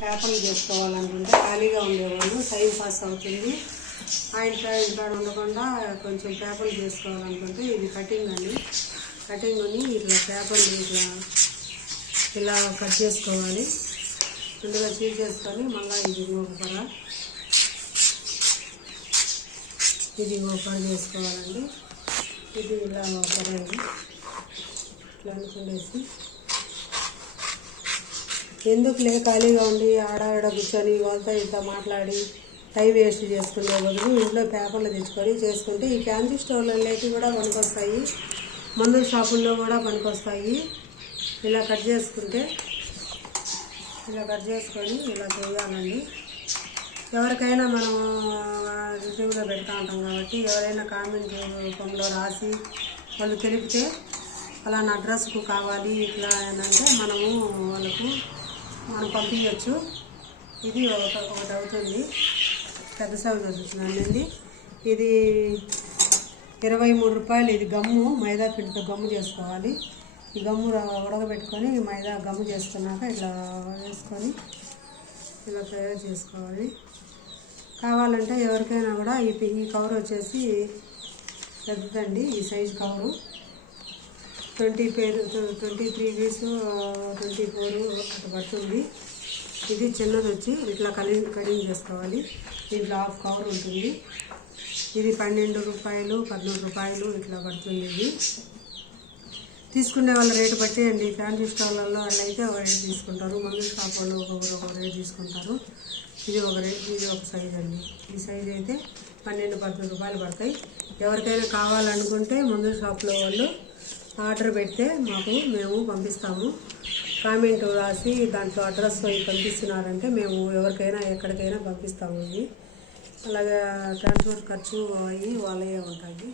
పేపర్లు చేసుకోవాలనుకుంటే ఖాళీగా ఉండేవాళ్ళు టైం పాస్ అవుతుంది. ఆ ఇంట్లో ఇంట్లో ఉండకుండా కొంచెం పేపర్లు చేసుకోవాలనుకుంటే ఇది కటింగ్ అండి. కటింగ్ని ఇట్లా పేపర్లు ఇట్లా ఇలా కట్ చేసుకోవాలి. ముందుగా చీజ్ చేసుకొని మళ్ళీ ఇది ఒక పొర ఇది ఇంకొక పొర చేసుకోవాలండి. ఇది ఇలా ఒక పొర ఇట్లా అనుకునేసి ఎందుకు లే ఖాళీగా ఉండి ఆడ ఆడ కూర్చొని వాళ్ళతో ఇంత మాట్లాడి టైం వేస్ట్ చేసుకునే బదులు ఇంట్లో పేపర్లు తెచ్చుకొని చేసుకుంటే ఈ క్యాన్సీ స్టోర్లో లేటి కూడా పనికొస్తాయి. మందుల షాపుల్లో కూడా పనికొస్తాయి. ఇలా కట్ చేసుకుంటే ఇలా కట్ చేసుకొని ఇలా చేయాలండి. ఎవరికైనా మనం రివ్యూలో పెడతా ఉంటాం కాబట్టి ఎవరైనా కామెంట్ రూపంలో రాసి వాళ్ళు తెలిపితే అలా నా అడ్రస్కు కావాలి ఇట్లా అని అంటే మనము వాళ్ళకు మనం పంపించవచ్చు ఇది ఒక ఒకటి అవుతుంది. పెద్ద సైజు వస్తుందండి ఇది ఇరవై మూడు రూపాయలు. ఇది గమ్ము మైదా పిండితో గమ్ము చేసుకోవాలి. ఈ గమ్ము ఉడకబెట్టుకొని మైదా గమ్ము చేసుకున్నాక ఇట్లా వేసుకొని ఇలా తయారు చేసుకోవాలి. కావాలంటే ఎవరికైనా కూడా ఈ కవర్ వచ్చేసి పెద్దదండి. ఈ సైజు కవరు. ట్వంటీ పేరు twenty three piece twenty four అట్లా పడుతుంది. ఇది చిన్నది వచ్చి ఇట్లా కలింగ్ కటింగ్ చేసుకోవాలి. దీంట్లో హాఫ్ కవర్ ఉంటుంది. ఇది పన్నెండు రూపాయలు పదమూడు రూపాయలు ఇట్లా పడుతుంది ఇది. తీసుకునే వాళ్ళ రేటు బట్టి అండి. ఫ్యాన్సీ స్టాల్లలో వాళ్ళు అయితే ఒక రేటు తీసుకుంటారు. మందుల షాప్ వాళ్ళు ఒక్కొక్కరు ఒక రేటు తీసుకుంటారు. ఇది ఒక రేట్ ఇది ఒక సైజ్ అండి. ఈ సైజ్ అయితే పన్నెండు పదమూడు రూపాయలు పడతాయి. ఎవరికైనా కావాలనుకుంటే మందుల షాప్లో వాళ్ళు ఆర్డర్ పెడితే మాకు మేము పంపిస్తాము. కామెంట్ రాసి దాంట్లో అడ్రస్ అవి పంపిస్తున్నారంటే మేము ఎవరికైనా ఎక్కడికైనా పంపిస్తాము ఇవి అలాగే ట్రాన్స్పోర్ట్ ఖర్చు అవి వాళ్ళే ఉంటాయి.